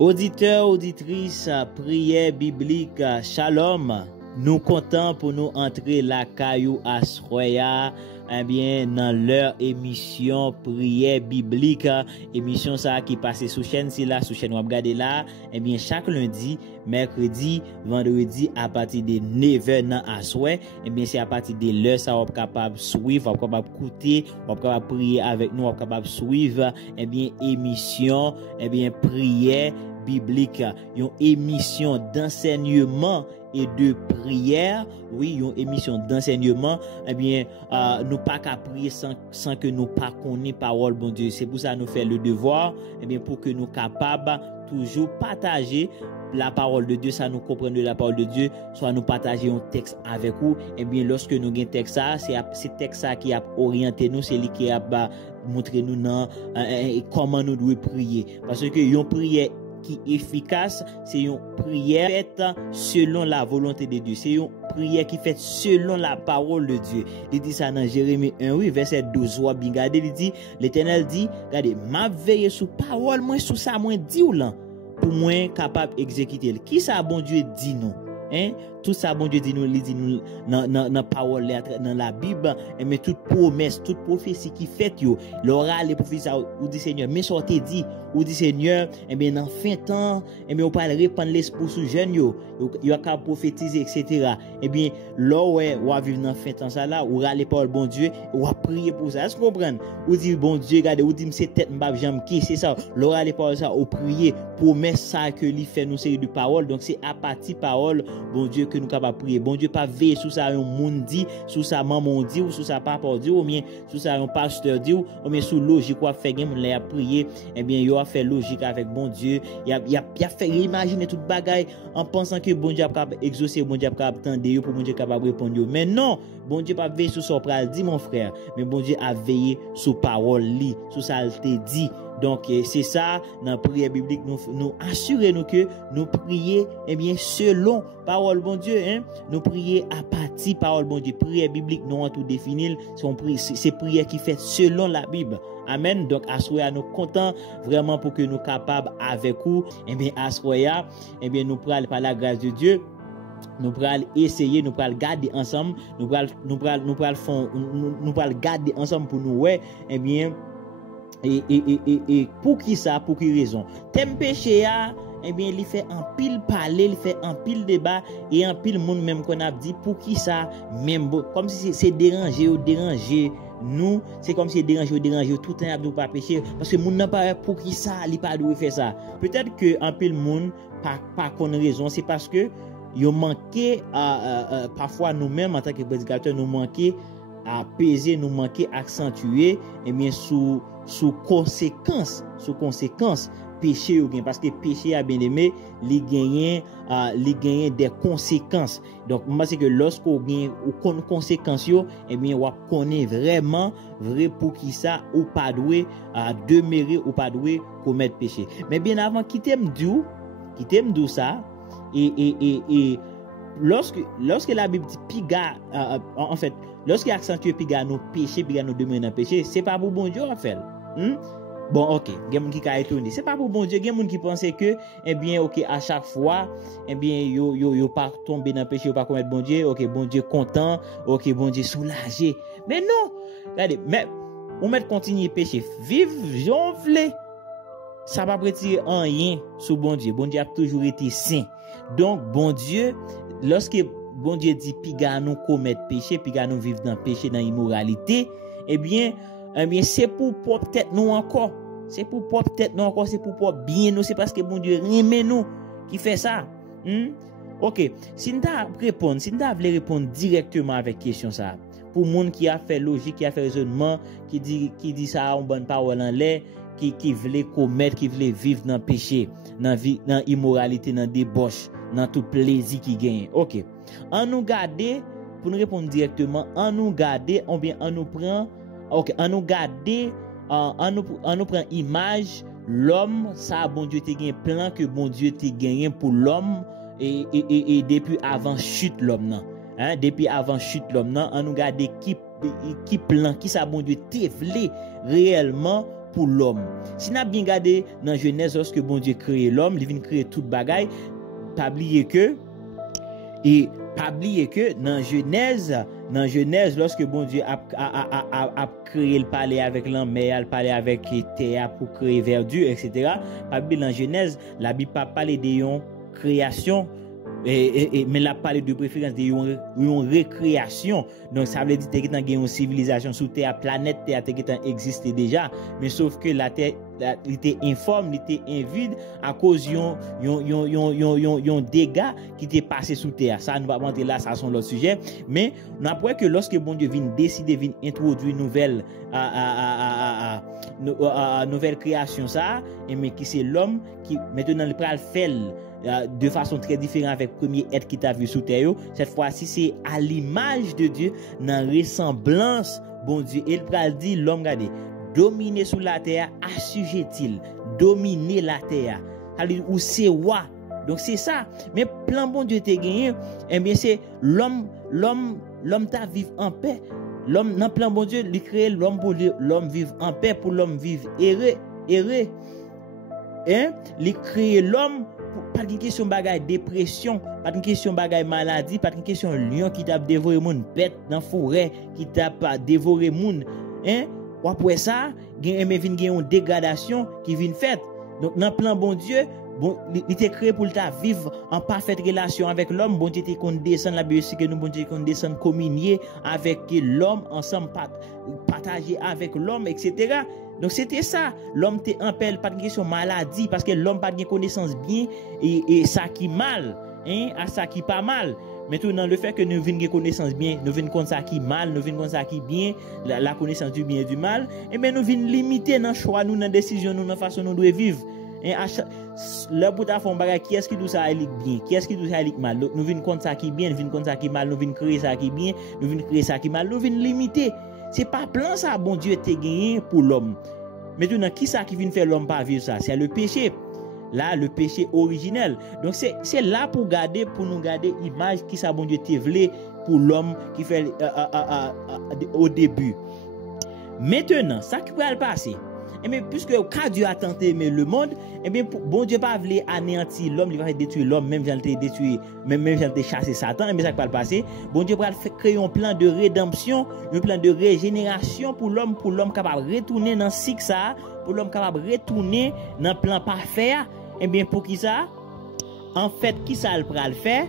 Auditeurs, auditrices, prière biblique, shalom. Nous comptons pour nous entrer la caillou à Soya, eh bien, dans leur émission prière biblique, émission ça qui passe sous chaîne, si là, sous chaîne, vous regardez là, eh bien, chaque lundi, mercredi, vendredi, à partir de 9h à Soya, eh bien, c'est à partir de l'heure, ça, vous êtes capable de suivre, vous êtes capable d'écouter, vous êtes capable de prier avec nous, vous êtes capable de suivre, eh bien, émission, eh bien, prière biblique, une émission d'enseignement et de prière, oui, une émission d'enseignement, eh bien, nous pas qu'à prier sans que nous pas connaît parole, bon Dieu. C'est pour ça nous fait le devoir, eh bien, pour que nous capables toujours partager la parole de Dieu, ça nous comprendre de la parole de Dieu, soit nous partager un texte avec vous, eh bien, lorsque nous avons un texte ça, c'est texte ça qui a orienté nous, c'est lui qui a montré nous comment nous devons prier. Parce que une prière qui est efficace, c'est une prière faite selon la volonté de Dieu. C'est une prière qui est faite selon la parole de Dieu. Il dit ça dans Jérémie 1, oui, verset 12. Bien regardez, il dit, l'Éternel dit, regardez, m'a veillé sous parole, moi, sous ça, moi, dit ou là, pour moi, capable d'exécuter. Qui ça, bon Dieu, dit nous? Hein? Tout ça, bon Dieu dit nous dans parole, dans la Bible, mais toute promesse, toute prophétie qui fait, l'oral, les prophéties, ou dit Seigneur, mais sortez dit, ou dit Seigneur, eh bien, dans fin temps, eh bien, on parle répandre l'esprit sous jeunes, il a qu'à prophétiser, etc. Eh bien, là, ouais, on va vivre dans fin temps, ça là, ou râler par le bon Dieu, ou va prier pour ça. Est-ce que vous comprenez? Ou dit, bon Dieu, regardez, ou dit, c'est tête, m'bab, j'aime qui, c'est ça. L'oral, par ça, ou prier, promesse ça que lui fait nous série de paroles. Donc, c'est à partir parole, bon Dieu, que nous capables de prier. Bon Dieu, pas veiller sous ça, un monde dit, sous ça, maman dit, ou sous ça, papa dit, ou bien, sous ça, un pasteur dit, ou bien, sous logique, quoi, fait, game, là, prier, eh bien, il a fait logique avec bon Dieu. Il a fait imaginer toute bagaille en pensant que bon Dieu est capable d'exaucer, bon Dieu est capable d'entendre, pour bon Dieu est capable de répondre. Mais non, bon Dieu pas veiller sur son pral, dit mon frère, mais bon Dieu a veillé sur parole, li, sur ça, il te dit. Donc, c'est ça, dans la prière biblique, nous assurons que nous prions, eh bien, selon parole, bon Dieu, hein, nous prions à partir parole, bon Dieu. Prière biblique, nous avons tout défini, c'est prière qui fait selon la Bible. Amen. Donc, à soya, nous comptons vraiment pour que nous capables avec vous, eh bien, à soya, eh bien, nous prenons par la grâce de Dieu. Nous pourrons essayer, nous pourrons garder ensemble, nous pourrons garder ensemble pour nous, ouais, eh bien, et pour qui ça, pour qui raison? Thème péché, eh bien, il fait un pile parler, il fait un pile débat, et un pile monde même qu'on a dit, pour qui ça, même, comme si c'est déranger ou déranger. Nous, c'est comme si déranger tout le temps, pas pécher, parce que monde n'a pas pour qui ça, il pas doit faire ça. Peut-être que un pile monde, pas qu'on raison, c'est parce que, il manquait, parfois nous-mêmes, en tant que prédicateur, nous manquait à peser, nous manquer accentuer, et bien, sous conséquence, péché ou bien, parce que péché a bien aimé, les gagner des conséquences. Donc, moi, c'est que lorsqu'on gagne ou conséquences, eh bien, on connaît vraiment, vrai pour qui ça, ou pas doué, demeurer ou pas doué, commettre péché. Mais bien avant, qui t'aime d'où ça, et lorsque la Bible dit piga, en fait, lorsqu'il accentue piga nos péchés, piga nous demande un péché, c'est pas pour bon Dieu en fait. Bon, ok, il y a des gens qui ont étonné. C'est pas pour bon Dieu, il y a des gens qui pensent que, eh bien, ok, à chaque fois, eh bien, yo pas tomber dans le péché, yo pas commettre bon Dieu, ok, bon Dieu content, ok, bon Dieu soulagé. Mais non, regardez, mais, on met continuer péché, vive, j'en voulais. Ça va pas retirer rien sur bon Dieu. Bon Dieu a toujours été saint. Donc, bon Dieu, lorsque bon Dieu dit, piga nous commettre péché, piga nous vivre dans le péché, dans l'immoralité, eh bien, c'est pour propre tête nous encore. C'est pour propre tête nous encore, c'est pour propre bien nous. C'est parce que bon Dieu aime nous qui fait ça. Ok, si nous voulons répondre directement avec question ça, pour monde qui a fait logique, qui a fait raisonnement, qui dit ça en bonne parole en l'air, qui voulait commettre, qui voulait vivre dans le péché, dans l'immoralité, dans la débauche, dans tout plaisir qui gagne. Ok, en nous garder, pour nous répondre directement, en nous garder, on nous prend, ok, en nous garder, en nous prend image, l'homme, ça, bon Dieu t'a gagné plan que bon Dieu t'a gagné pour l'homme, et depuis avant chute l'homme, non. Hein, depuis avant chute l'homme, non, on nous garder qui plan, qui ça bon Dieu t'a voulu réellement pour l'homme. Si n'a bien regardé dans Genèse lorsque bon Dieu créé l'homme, il vient créer toute bagaille, pas oublier que dans Genèse lorsque bon Dieu a créé le palais avec l'homme, le palais avec terre pour créer verdure, etc. Pas oublier dans Genèse, la Bible pas parler de création. Mais la parle de préférence de une récréation. Donc ça veut dire que y a une civilisation sur terre, planète terre qui existait déjà, mais sauf que la terre était informe, était invide à cause yon dégâts qui étaient passés sous terre. Ça nous va monter là, ça sont l'autre sujet, mais on apprend que lorsque bon Dieu vient décider vient introduire nouvelle nouvelle création ça, et mais qui c'est l'homme qui maintenant le pral fait de façon très différente avec le premier être qui t'a vu sous terre. Cette fois-ci, c'est à l'image de Dieu, dans ressemblance, bon Dieu. Il pral dit l'homme, regardez, dominer sous la terre, assujettil, dominer la terre. C'est-à-dire, ou c'est roi. Donc c'est ça. Mais plan bon Dieu t'a gagné, eh bien c'est l'homme t'a vivre en paix. L'homme, dans plan bon Dieu, il crée l'homme pour l'homme vivre en paix, pour l'homme vivre erré. Hein? Il crée l'homme pas de question bagaille dépression, pas de question bagaille maladie, pas de question lion qui t'a dévoré moun, bête dans forêt qui t'a pas dévoré moun, hein? Ou après ça, gen une dégradation qui vient faite. Donc dans plan bon Dieu, bon il était créé pour ta vivre en parfaite relation avec l'homme. Bon Dieu était qu'on descend la Bible que nous bon Dieu qu'on descend communier avec l'homme ensemble, partager avec l'homme, etc. Donc c'était ça, l'homme te empêche pas de question maladie parce que l'homme pas de connaissance bien et ça qui mal, hein, à ça qui pas mal. Maintenant le fait que nous venons connaissance bien, nous venons connaître ça qui mal, nous venons connaître ça qui bien, la connaissance du bien et du mal, et bien nous venons limiter dans choix nous dans décision nous dans façon nous doit vivre. Et le bout à fond bagage qui est-ce qui doit ça aller bien, qui est-ce qui doit ça aller mal. Nous venons connaître ça qui bien, nous venons connaître ça qui mal, nous venons créer ça qui bien, nous venons créer ça qui mal, nous venons limiter. C'est pas plan ça bon Dieu t'a gagné pour l'homme. Maintenant qui ça qui vient faire l'homme pas vivre ça? C'est le péché. Là le péché originel. Donc c'est là pour nous garder image qui ça bon Dieu t'a voulu pour l'homme qui fait au début. Maintenant, ça qui va le passer. Et bien, puisque quand Dieu a tenté le monde, et bien, bon Dieu pas voulu anéantir l'homme, il va détruire l'homme, même j'en ai détruit, même j'en ai chassé Satan, et bien ça qui va le passer. Bon Dieu va créer un plan de rédemption, un plan de régénération pour l'homme capable de retourner dans cycle ça, pour l'homme capable de retourner dans le plan parfait. Et bien, pour qui ça? En fait, qui ça le pral faire?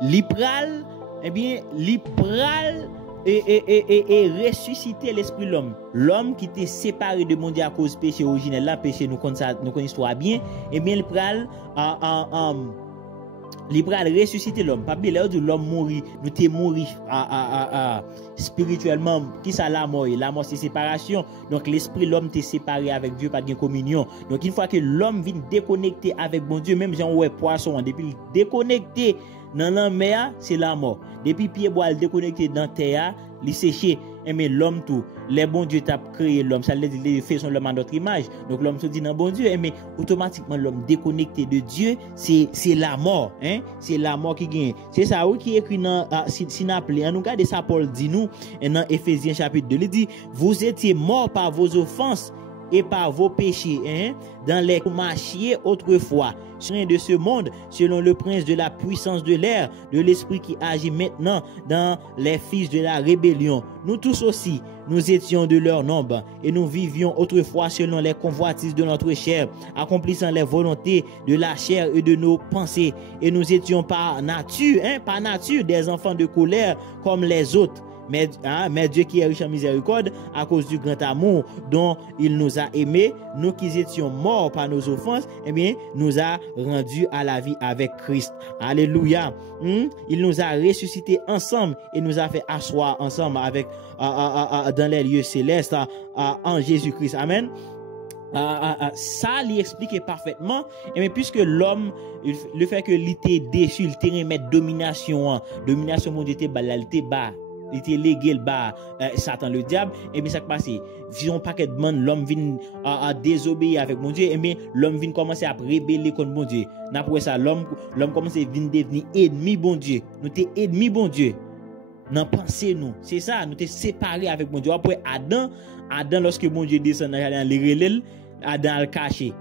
L'ipral, eh bien, l'ipral et ressusciter l'esprit de l'homme. L'homme qui était séparé de mon Dieu à cause péché originel, là, péché nous connaissons bien, et bien, il pral ressusciter l'homme. Pas bien, là, l'homme mourit, nous t'es mouru spirituellement. Qui ça la mort? La mort, c'est séparation. Donc, l'esprit, l'homme t'est séparé avec Dieu, pas de communion. Donc, une fois que l'homme vient déconnecter avec bon Dieu, même Jean ouais poisson, depuis déconnecté dans la mer, c'est la mort. Depuis pied bois déconnecté dans terre, il séché. Mais l'homme tout, les bon Dieu t'a créé l'homme, ça veut dire les fait son l'homme à notre image. Donc l'homme se dit non bon Dieu, mais automatiquement l'homme déconnecté de Dieu, c'est la mort, hein? C'est la mort qui gagne. C'est ça oui qui écrit dans Sinaple. En nous garde ça Paul dit nous dans Éphésiens chapitre 2, il dit vous étiez morts par vos offenses et par vos péchés, hein, dans les que vous marchiez autrefois, de ce monde, selon le prince de la puissance de l'air, de l'esprit qui agit maintenant dans les fils de la rébellion. Nous tous aussi, nous étions de leur nombre, et nous vivions autrefois selon les convoitises de notre chair, accomplissant les volontés de la chair et de nos pensées, et nous étions par nature, des enfants de colère comme les autres. Mais Dieu qui est riche en miséricorde, à cause du grand amour dont il nous a aimés, nous qui étions morts par nos offenses, eh bien, nous a rendus à la vie avec Christ. Alléluia. Il nous a ressuscités ensemble et nous a fait asseoir ensemble avec dans les lieux célestes en Jésus-Christ. Amen. Ça lui explique parfaitement. Et mais puisque l'homme, le fait que il était déçu, il était remettre domination mon Dieu était bas, il était légué le bas Satan le diable, et bien ça qui passe, vision paquet de monde, l'homme vient à désobéir avec mon Dieu, et bien l'homme vient commencer à rébeller contre mon Dieu. Après ça l'homme commence à devenir ennemi bon Dieu. Nous t'es ennemi bon Dieu. Dans pensée nous. C'est ça, nous t'es séparés avec mon Dieu. Après Adam lorsque mon Dieu descend dans le relève, Adam a le caché.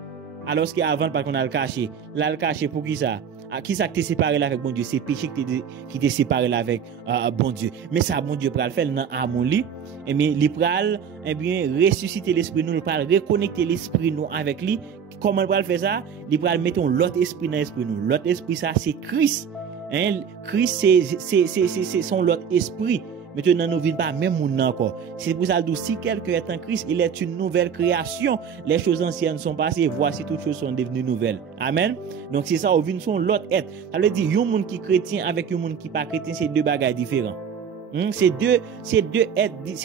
Alors qu'avant pas qu'on a le caché. Là le caché pour qui ça? Qui ça t'es séparé là avec bon Dieu? C'est péché qui t'es séparé là avec bon Dieu. Mais ça bon Dieu pral faire dans amour li, et bien il pral ressusciter l'esprit nous, il pral reconnecter l'esprit nous avec lui. Comment il pral faire ça? Il pral mettre l'autre esprit dans l'esprit nous. L'autre esprit ça c'est Christ. Hein? Christ c'est son l'autre esprit. Maintenant, nous ne vivons pas même monde encore. C'est pour ça que si quelqu'un est en Christ, il est une nouvelle création. Les choses anciennes sont passées, voici toutes choses sont devenues nouvelles. Amen. Donc c'est ça, on vient son l'autre être. Ça veut dire, un monde qui est chrétien avec un monde qui n'est pas chrétien, c'est deux bagages différents. C'est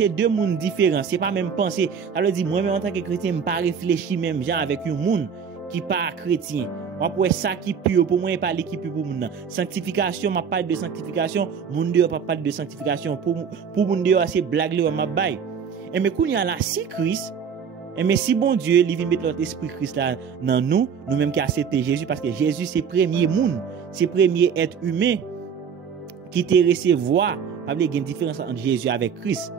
deux mondes différents. C'est pas même penser. Ça veut dire, moi-même en tant que chrétien, je ne pas réfléchir même genre avec un monde qui n'est pas chrétien. Après ça qui pure pour moi et pas qui pure pour moi. Sanctification, m'a parlé de sanctification, mon Dieu pas parlé de sanctification pour mon Dieu c'est blague là m'a bail. Et mais quand il y a là si Christ, et mais si bon Dieu il vient mettre notre esprit Christ là dans nous même qui accepté Jésus parce que Jésus c'est premier monde, c'est premier être humain qui te recevoir. Pas il y a une différence entre Jésus avec Christ.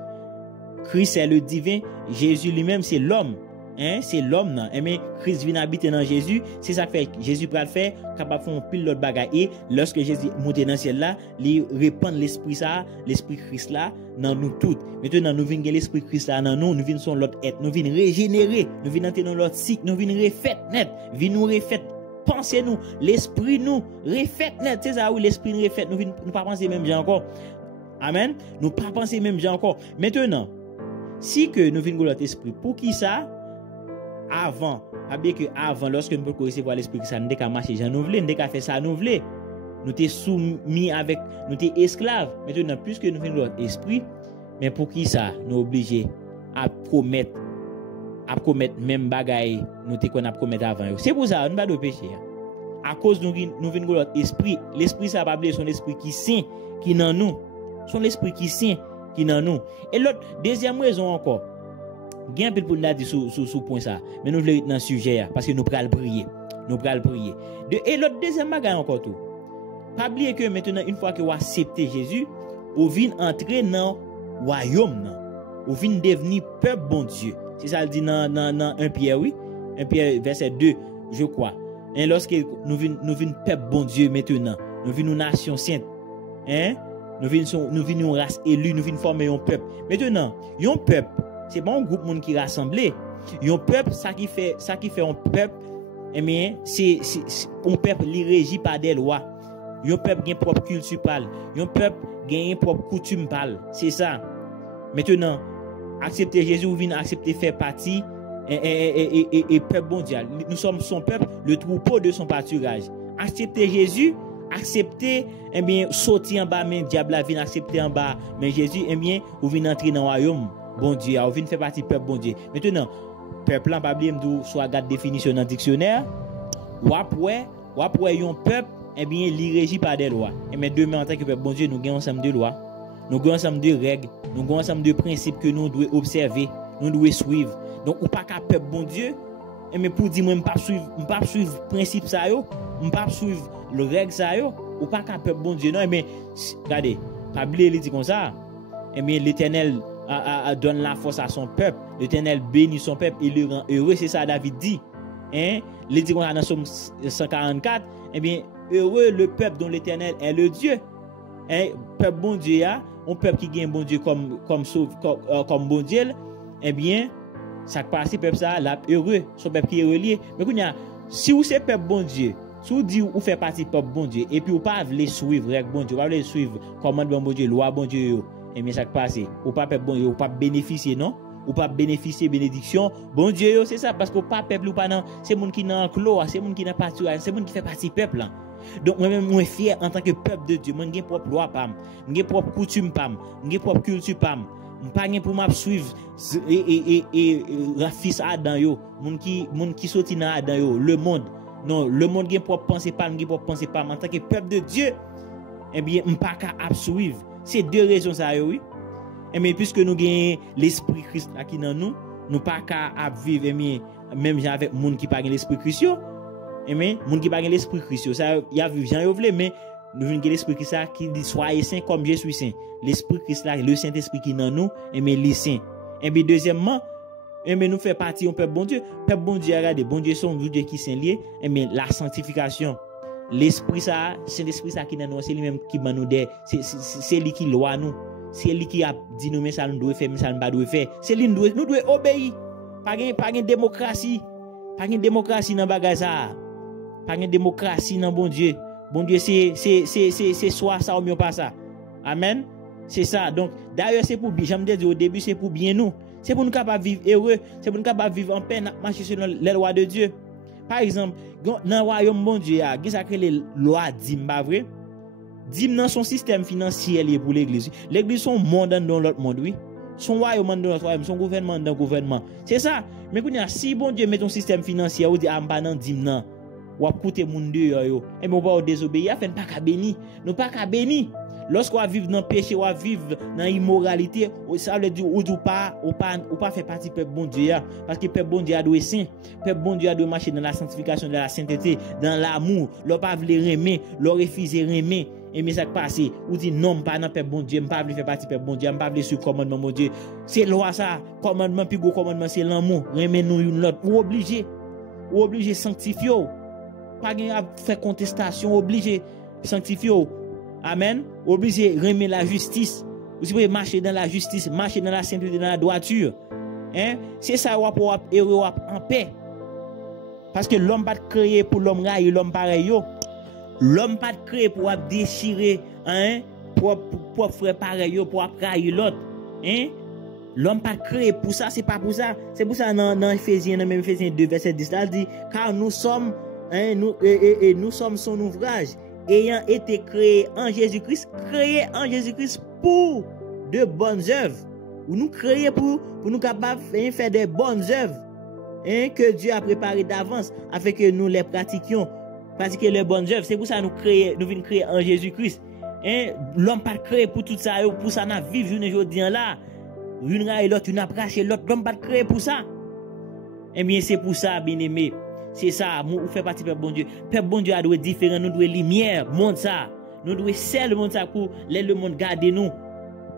Christ c'est le divin, Jésus lui-même c'est l'homme. Hein, c'est l'homme non. Mais Christ vient habiter dans Jésus, c'est ça que fait Jésus peut le faire capable faire un pile l'autre bagaille et lorsque Jésus monte dans le ciel là, il répand l'esprit ça, l'esprit Christ là dans nous toutes. Maintenant nous venons l'esprit Christ là dans nous venons son l'autre être, nous venons régénérer, nous venons entrer dans l'autre cycle, nous venons refaire net, venons nous refaire penser nous, l'esprit nous refaire net, c'est ça où l'esprit nous refaire, nous pas penser même gens encore. Amen. Nous pas penser même gens encore. Maintenant, si que nous venons l'autre esprit, pour qui ça? Avant, lorsque nous pouvons recevoir l'esprit que ça nous déca marcher, nous voulons, nous déca faire ça nous voulons. Nous t'es soumis avec, nous t'es esclaves. Maintenant, puisque nous venons notre esprit, mais pour qui ça, nous obligés à commettre même bagaille, nous t'es qu'on a commettre avant. C'est pour ça, nous pas de péché. À cause nous venons notre esprit, l'esprit ça va son esprit qui saint, qui dans nous, son esprit qui saint, qui dans nous. Et l'autre, deuxième raison encore. Gain peu pour nous dire sur point ça mais nous voulons dans sujet parce que nous pral prier et l'autre deuxième bagage encore tout pas oublier que maintenant une fois que vous acceptez Jésus vous venez entrer dans royaume vous venez devenir peuple bon Dieu c'est ça le dit dans 1 Pierre oui 1 Pierre verset 2 je crois et lorsque nous venons peuple bon Dieu maintenant nous venons nation sainte hein nous venons une race élue nous venons former un peuple maintenant un peuple c'est pas un groupe monde qui rassemblé. Un peuple ça qui fait un peuple mais c'est un peuple qui régi par des lois. Un peuple qui a propre culture parle. Un peuple qui a propre coutume parle. C'est ça. Maintenant, accepter Jésus ou venir accepter faire partie et peuple mondial. Nous sommes son peuple, le troupeau de son pâturage. Accepter Jésus, accepter sortir en bas mais diable vient accepter en bas mais Jésus ou venir entrer dans le royaume. Bon Dieu, on vient faire partie peuple bon Dieu. Maintenant, peuple là pas oublier soit garde définition dans dictionnaire. Ou après un peuple il régi par des lois. Et mais demain en tant que peuple bon Dieu, nous avons ensemble de lois, nous avons ensemble de règles, nous avons ensemble de principes que nous devons observer, nous devons suivre. Donc ou pas qu'à peuple bon Dieu, mais pour dire moi pas suivre principe ça yo, pas suivre le règle ça yo, ou pas qu'à peuple bon Dieu non mais regardez, pas oublier il dit comme ça. Et bien l'Éternel donne la force à son peuple, l'Éternel bénit son peuple et le rend heureux, c'est ça David dit. Hein? Il dit dans Somme 144, eh bien heureux le peuple dont l'Éternel est le Dieu. Hein? Peuple bon Dieu un peuple qui gagne bon Dieu comme bon Dieu, eh bien ça passe peuple ça là heureux, son peuple qui est relié. Mais si vous c'est peuple bon Dieu, si vous dites ou fait partie peuple bon Dieu et puis vous pas voulez suivre règle bon Dieu, vous pas voulez suivre commandement bon Dieu, loi bon Dieu. Et mais ça passe ou pas peuple bon ou pas bénéficier non ou pas bénéficier bénédiction bon Dieu c'est ça parce que pas peuple ou pas non c'est monde qui dans enclos c'est monde qui dans partout c'est monde qui fait partie peuple là. Donc moi même moi fier en tant que peuple de Dieu moi j'ai propre loi pam j'ai propre coutume pam j'ai propre culture pam pas rien pour m'a suivre et fils Adam yo monde qui sorti dans Adam yo le monde non le monde j'ai propre penser pam j'ai propre penser pam en tant que peuple de Dieu eh bien on pas qu'à suivre. C'est deux raisons ça oui. Et mais puisque nous gagnons l'esprit Christ qui dans nous pas qu'à vivre même avec monde qui pas l'esprit Christ et mais monde qui pas l'esprit Christ ça y a vivre Jean veut mais nous venons de l'Esprit Christ là qui dit soyez saints comme je suis saint. L'Esprit Christ là, le Saint-Esprit qui est dans nous, et mais les saints. Et bien deuxièmement, et mais nous fait partie on peuple bon Dieu. Peuple bon Dieu regardez, bon Dieu son Dieu qui saint lié, et mais la sanctification. L'Esprit ça, Saint-Esprit ça qui dans nous, c'est lui même qui nous dit, c'est lui qui loi nous. C'est lui qui a dit nous mais ça nous doit faire, mais ça nous pas doit faire. C'est lui nous doit obéir. Pas de démocratie. Pas de démocratie dans bagage ça. Pas de démocratie dans bon Dieu. Bon Dieu c'est soit ça ou mieux pas ça. Amen. C'est ça. Donc d'ailleurs c'est pour bien, j'aime dire au début c'est pour bien nous. C'est pour nous capables vivre heureux, c'est pour nous capables vivre en paix, marcher selon les lois de Dieu. Par exemple, dans le royaume bon Dieu, il y a ça que les lois dîmes, pas vrai? Dîmes dans son système financier lié pour l'église. L'église son monde dans l'autre monde, oui. Son royaume dans l'autre royaume, son gouvernement dans le gouvernement. C'est ça. Mais quand si bon Dieu met ton système financier, ou dit ah pas dans dîmes nan, ou a coûter moun dehors yo, et mais on va désobéir, fait pas qu'à béni. Nous pas qu'à béni. Lorsqu'on vit dans le péché, on vit dans l'immoralité, ça veut dire ou pas faire partie du peuple bon Dieu. Parce que le peuple bon Dieu doit être saint. Le peuple bon Dieu doit marcher dans la sanctification, dans la sainteté, dans l'amour. L'on pas veut remer, l'on refuse remer. Et mais ça passe, ou dit non, pas dans le peuple bon Dieu, je ne pas faire partie du peuple bon Dieu, je ne pas suivre le commandement bon Dieu. C'est loi ça, commandement, puis gros commandement, c'est l'amour. Remer nous une l'autre. Ou obligé sanctifier. Pas faire contestation, obligé sanctifier. Amen. Obligé remettre la justice. Vous pouvez marcher dans la justice, marcher dans la sainteté, dans la droiture. Hein? C'est ça pour être heureux en paix. Parce que l'homme pas créé pour l'homme railler l'homme pareil. L'homme pas créé pour déchirer, hein? Pour faire pareil, pour railler l'autre. Hein? L'homme pas créé pour ça, c'est pas pour ça. C'est pour ça dans Ephésiens, dans même Ephésiens 2 verset 10 là dit car nous sommes nous sommes son ouvrage ayant été créé en Jésus-Christ pour de bonnes œuvres. Ou nous créés pour nous capables de faire des bonnes œuvres que Dieu a préparées d'avance afin que nous les pratiquions. Pratiquer les bonnes œuvres, c'est pour ça nous venons créer en Jésus-Christ. L'homme pas créé pour tout ça, pour ça n'a vivre une journée là. Une raille l'autre, une approche l'autre, l'homme pas créé pour ça. Eh bien c'est pour ça bien aimé. C'est ça, nous fait partie du peuple bon Dieu. Peuple bon Dieu doit être différent, nous doit lumière, monde ça. Nous doit sel le monde ça pour le monde garder nous.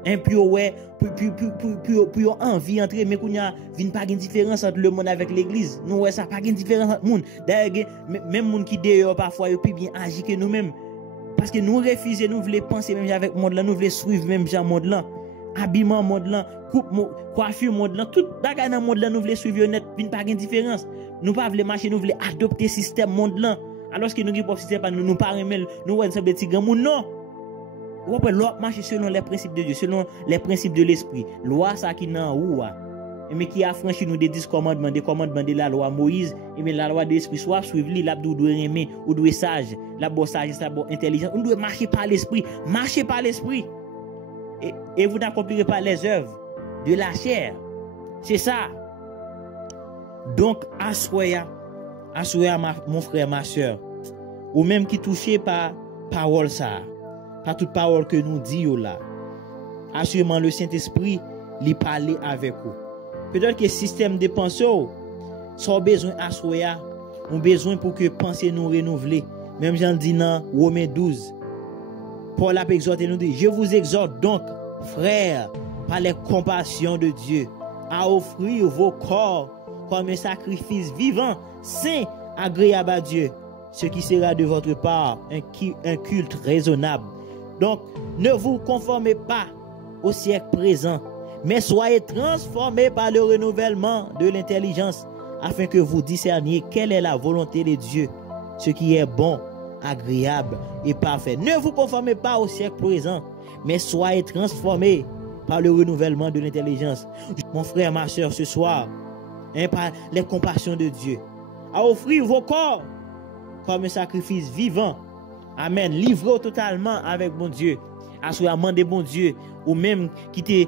Un puis ouais, puis envie entrer mais qu'on y a vinn pas une différence entre le monde avec l'église. Nous ouais ça pas une différence entre monde. D'ailleurs même monde qui dehors parfois yo plus bien agir que nous-mêmes. Parce que nous refuser, nous voulons penser même avec monde là, nous voulons suivre même genre monde là. Habillement monde là, coupe coiffure monde là, tout bagage dans monde là nous voulons suivre net, vinn pas une différence. Nous pas voulons marcher, nous voulons adopter système monde là. Alors que nous qui pas système pas nous pas remettre, nous ouais ça petit grand monde non. Ou après l'autre marche selon les principes de Dieu, selon les principes de l'esprit. Loi ça qui nan ou mais qui a franchi nous des 10 commandements, des commandements de la loi Moïse, et mais la loi de l'esprit soit suivre li, la doit aimer ou doit sage, la bonne sagesse, la bonne intelligence, on doit marcher par l'esprit, et vous n'accomplirez pas les œuvres de la chair. C'est ça. Donc assoya mon frère, ma soeur, ou même qui touché par parole ça. Pas toute parole que nous disons là. Assurément, le Saint-Esprit lui parler avec vous. Peut-être que le système de pensée, sont besoin d'assoya, ont besoin pour que pensée nous renouveler. Même Jean dit dans Romains 12, Paul a exhorté nous dit, je vous exhorte donc, frères, par les compassions de Dieu, à offrir vos corps comme un sacrifice vivant, saint, agréable à Dieu, ce qui sera de votre part un culte raisonnable. Donc, ne vous conformez pas au siècle présent, mais soyez transformés par le renouvellement de l'intelligence, afin que vous discerniez quelle est la volonté de Dieu, ce qui est bon, agréable et parfait. Ne vous conformez pas au siècle présent, mais soyez transformés par le renouvellement de l'intelligence. Mon frère, ma soeur, ce soir, par les compassions de Dieu, à offrir vos corps comme un sacrifice vivant. Amen. Livrez totalement avec bon Dieu. Assurément de bon Dieu. Ou même qui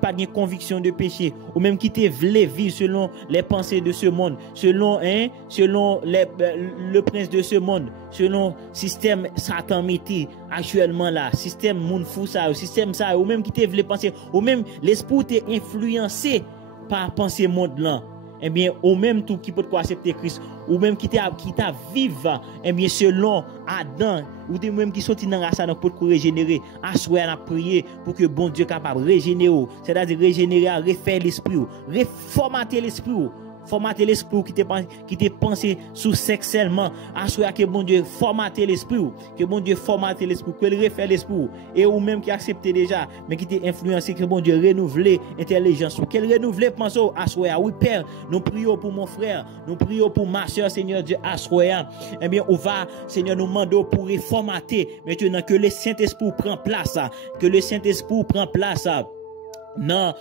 pas de conviction de péché. Ou même qui te voulait vivre selon les pensées de ce monde. Selon le prince de ce monde. Selon système Satan metti actuellement là. Système moun fou ça. Système ça. Ou même qui te voulait penser. Ou même l'esprit t'est influencé par pensée monde là. eh bien, ou même tout qui peut accepter Christ, ou même qui t'a vivre, eh bien, selon Adam, ou de même qui sorti dans la race, pour régénérer, assoyer à prier pour que bon Dieu capable de régénérer, c'est-à-dire régénérer, refaire l'esprit, reformater l'esprit. Formater l'esprit qui te pensé sous sexe seulement, assurer que bon Dieu formater l'esprit, que bon Dieu formater l'esprit, que le refait l'esprit, et ou même qui accepté déjà, mais qui t'est influencé, que bon Dieu renouveler intelligence, qu'elle renouvelle pensée, assurer. Oui Père, nous prions pour mon frère, nous prions pour ma soeur, Seigneur Dieu, assurer. Eh bien, on va, Seigneur, nous demander pour reformater, maintenant que le Saint-Esprit prend place, que le Saint-Esprit prend place. Non,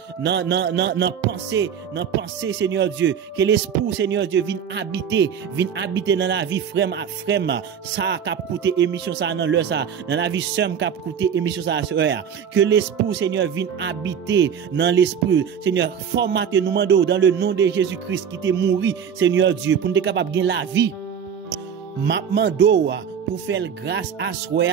pensez, Seigneur Dieu, que l'esprit, Seigneur Dieu, vienne habiter dans la vie, frère, ça, cap coûter émission, ça, dans l'heure, ça, dans la vie, somme, cap coûter émission, ça, que l'esprit, Seigneur, vienne habiter dans l'esprit, Seigneur, formatez nous, dans le nom de Jésus-Christ, qui t'est mouru, Seigneur Dieu, pour nous être capable de gagner la vie. Mapmando pour faire grâce à soi,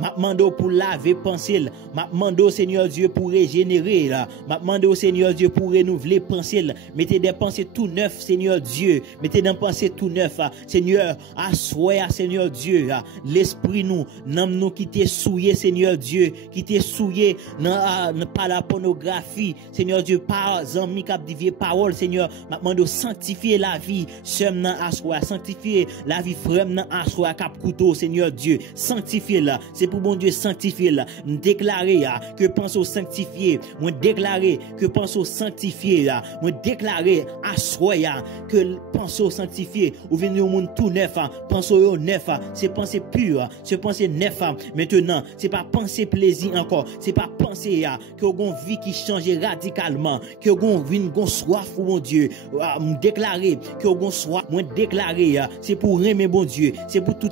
mapmando pour laver pensée, mapmando Seigneur Dieu pour régénérer, mapmando Seigneur Dieu pour renouveler pensée, mettez des pensées tout neufs Seigneur Dieu, mettez des pensées tout neufs Seigneur, à soi Seigneur Dieu, l'esprit nous qui t'est souillé Seigneur Dieu, qui t'est souillé par la pornographie Seigneur Dieu, par amis qui divient parole Seigneur, mapmando sanctifier la vie, sem nan à soi, sanctifier la vie frère nan à soi cap couteau Seigneur Dieu, sanctifier là, c'est pour bon Dieu sanctifier là, déclarer que pense au sanctifier, moi déclarer que pense au sanctifier là, moi déclarer à soi que pense au sanctifier, ou venir au monde tout neuf, pense au neuf, c'est penser pur, c'est penser neuf maintenant, c'est pas penser plaisir encore, c'est pas penser que on vie qui change radicalement, que on vient gon soif pour mon Dieu, déclarer que on soif, moi déclarer c'est pour aimer bon Dieu, c'est pour tout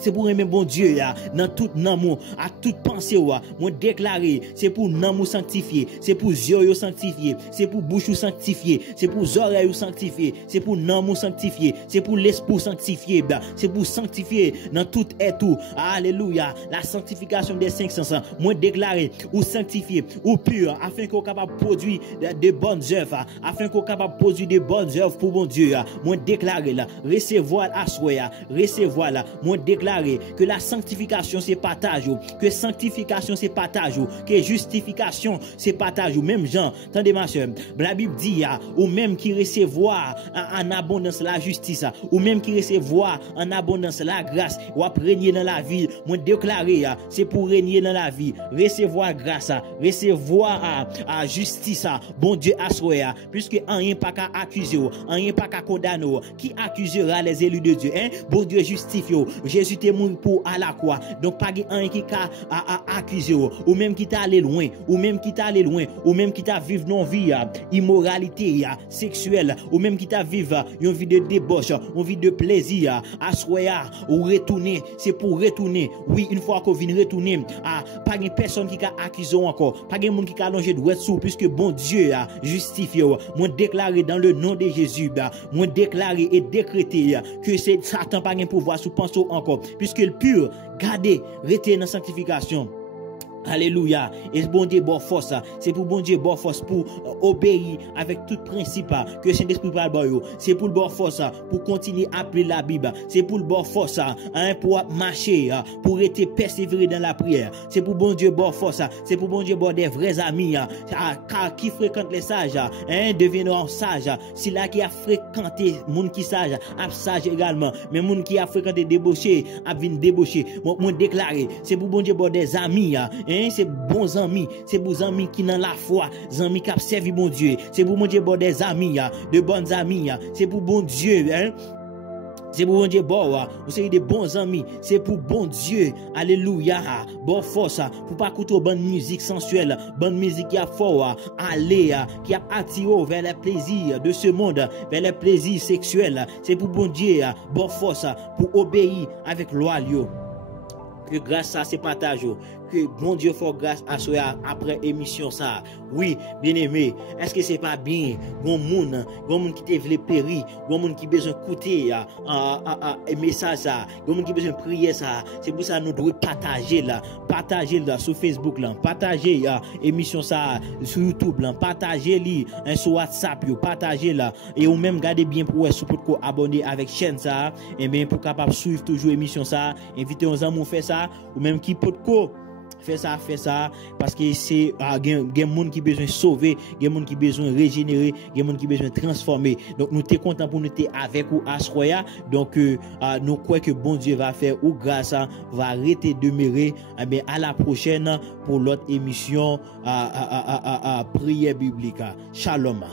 c'est pour aimer bon Dieu dans tout amour, à toute pensée moi déclarer c'est pour amour sanctifié, c'est pour yeux sanctifié, c'est pour bouche sanctifié, c'est pour oreilles sanctifié, c'est pour amour sanctifié, c'est pour l'esprit sanctifié, c'est pour sanctifier dans tout et tout. Alléluia, la sanctification des 500 moi déclarer ou sanctifier ou pur afin qu'on capable produire de bonnes œuvres, afin qu'on capable produire de bonnes œuvres pour mon Dieu. Moi déclarer là, recevoir à soi, recevoir là, moi déclarer que la sanctification c'est partage, que sanctification c'est partage, que justification c'est partage. Même Jean, attendez ma soeur, la Bible dit ou même qui recevoir en abondance la justice, ou même qui recevoir en abondance la grâce, ou régner dans la vie. Moi déclarer c'est pour régner dans la vie, recevoir grâce, recevoir justice, bon Dieu à soi, puisque rien pas qu'à accuser, rien pas qu'à condamner, qui accusera les élus de Dieu, hein? Bon Dieu justifie, Jésus t'est mort pour à la croix, donc pas rien qui a accusé, ou même qui t'a allé loin, ou même qui t'a allé loin, ou même qui t'a vivre non vie immoralité sexuelle, ou même qui t'a vivre une vie de débauche, une vie de plaisir, à soi ou retourner, c'est pour retourner. Oui, une fois qu'on vient retourner, pas une personne qui a accusé encore, pas un monde qui a allongé droit sous, puisque bon Dieu a justifié. Moi déclarer dans le nom de Jésus, moi déclarer et décréter que c'est Satan pas un pouvoir sous penser encore, puisque le pur, gardez, rester dans sanctification. Alléluia. Et bon Dieu bon force, c'est pour bon Dieu bon force pour obéir avec tout principe que Saint-Esprit parle bon. C'est pour le bon force pour continuer à appeler la Bible. C'est pour le bon force pour marcher, pour être persévérer dans la prière. C'est pour bon Dieu bon force, c'est pour bon Dieu bon des vrais amis qui fréquentent les sages, deviendront sages. Si là qui a fréquenté monde qui sage, a sage également, mais monde qui a fréquenté débauché, a vinn débauché. Moi déclarer, c'est pour bon Dieu bon des amis c'est bons amis, c'est bons amis qui dans la foi, des amis qui ont servi bon Dieu, c'est pour bon Dieu bon des amis, de bonnes amies, c'est pour bon Dieu, c'est pour bon Dieu bon, vous savez des bons amis, c'est pour bon Dieu, alléluia, bonne force, pour pas écouter bonne musique sensuelle, bonne musique qui a fort, aller, qui a attiré vers les plaisirs de ce monde, vers les plaisirs sexuels, c'est pour bon Dieu, bonne force, pour obéir avec loyauté. Que grâce à ces partages, que bon Dieu fait grâce à soi après émission ça. Oui, bien aimé, est-ce que c'est pas bien? Gon moun qui te vle péri, gon moun qui besoin écouter message ça, gon moun qui besoin prier ça. C'est pour ça nous devons partager là sur Facebook là, partager émission ça sur YouTube là, partager li sur WhatsApp yo, partager là et ou même garder bien pour pour abonner avec chaîne ça et bien pour capable suivre toujours émission ça, inviter aux amis faire ça ou même qui peut fait ça parce que c'est gen monde qui besoin sauver, gen monde qui besoin régénérer, gen monde qui besoin transformer. Donc nous t'es content pour nous t'es avec ou asroya. Donc nous croyons que bon Dieu va faire ou grâce va arrêter demeurer. Mais à la prochaine pour l'autre émission prière biblique. Shalom.